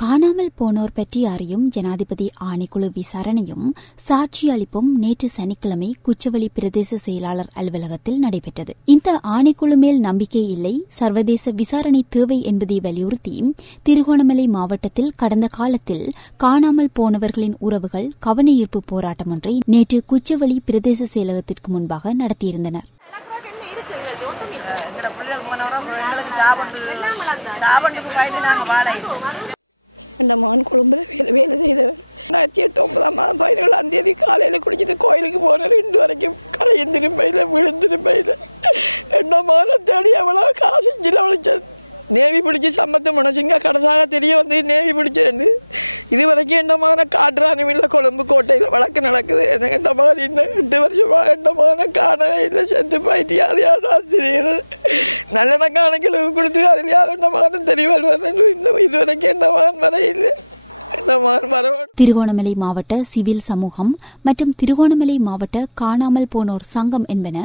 காணாமல் போனோர் பற்றி அறியும் ஜனாதிபதி ஆணைக்குழு விசாரணையும் சாட்சி அளிப்பும் நேற்று சனிக்கிழமை குச்சவெளி பிரதேச செயலாளர் அலுவலகத்தில் நடைபெற்றது. இந்த ஆணைக்குழு மேல் நம்பிக்கை இல்லை, சர்வதேச விசாரணை தேவை என்பதை வலியுறுத்தி திருகோணமலை மாவட்டத்தில் கடந்த காலத்தில் காணாமல் போனவர்களின் உறவுகள் கவனஈர்ப்பு போராட்டம் ஒன்றை நேற்று குச்சவெளி பிரதேச செயலகத்திற்கு முன்பாக நடத்தியிருந்தனர். அந்த மகன் கொழும்புல வேலை செய்தவர் 2008 காலையில் குடிச்சிட்டு கோயிலுக்கு போனார். இன்று வரைக்கும் கலையின் திரும்பையில் விழுந்திரும்பையில் என்ன மகனை தேடி எவ்வளோ காசு செலவழிச்சது. நேவி பிடிச்சி சம்பத்தை முனைச்சிங்க கடைசாக தெரிய வந்து நேவி பிடிச்சிருந்து இது வரைக்கும் எந்த மகனை காட்டுறானும் இல்லை. கொழும்பு கோட்டையில் வழக்கு நடக்குது. எனக்கு எந்த மகன் இன்னும் 8 வருஷமாக எந்த மகனை காணவே இல்லை. செத்து போயிட்டு யாரையாவது ஆசிரியர் நல்லெண்ணக்கானங்களுக்கு கொடுத்து அதில் யாரும் எந்த மகனும் தெரியவர் இன்னும் இது வரைக்கும் எந்த மகன் வர இல்லை. திருகோணமலை மாவட்ட சிவில் சமூகம் மற்றும் திருகோணமலை மாவட்ட காணாமல் போனோர் சங்கம் என்பன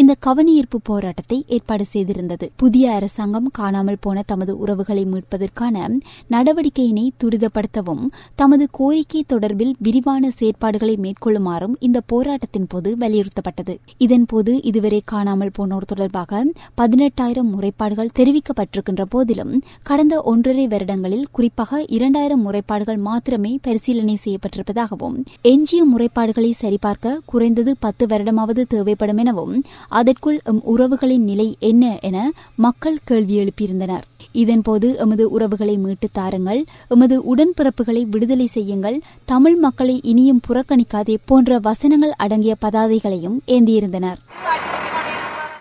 இந்த கவனஈர்ப்பு போராட்டத்தை ஏற்பாடு செய்திருந்தது. புதிய அரசாங்கம் காணாமல் போன தமது உறவுகளை மீட்பதற்கான நடவடிக்கையினை துரிதப்படுத்தவும் தமது கோரிக்கை தொடர்பில் விரிவான செயற்பாடுகளை மேற்கொள்ளுமாறும் இந்த போராட்டத்தின் போது வலியுறுத்தப்பட்டது. இதன்போது இதுவரை காணாமல் போனோர் தொடர்பாக 18,000 முறைப்பாடுகள் தெரிவிக்கப்பட்டிருக்கின்ற போதிலும் கடந்த 1.5 வருடங்களில் குறிப்பாக 2,000 முறைப்பாடுகள் மாத்திரமே பரிசீலனை செய்யப்பட்டிருப்பதாகவும் எஞ்சிய முறைப்பாடுகளை சரிபார்க்க குறைந்தது 10 வருடமாவது தேவைப்படும் எனவும் அதற்குள் உறவுகளின் நிலை என்ன என மக்கள் கேள்வி எழுப்பியிருந்தனர். இதன்போது எமது உறவுகளை மீட்டு தாருங்கள், எமது உடன்பிறப்புகளை விடுதலை செய்யுங்கள், தமிழ் மக்களை இனியும் புறக்கணிக்காதே போன்ற வசனங்கள் அடங்கிய பதாதைகளையும் ஏந்தியிருந்தனர்.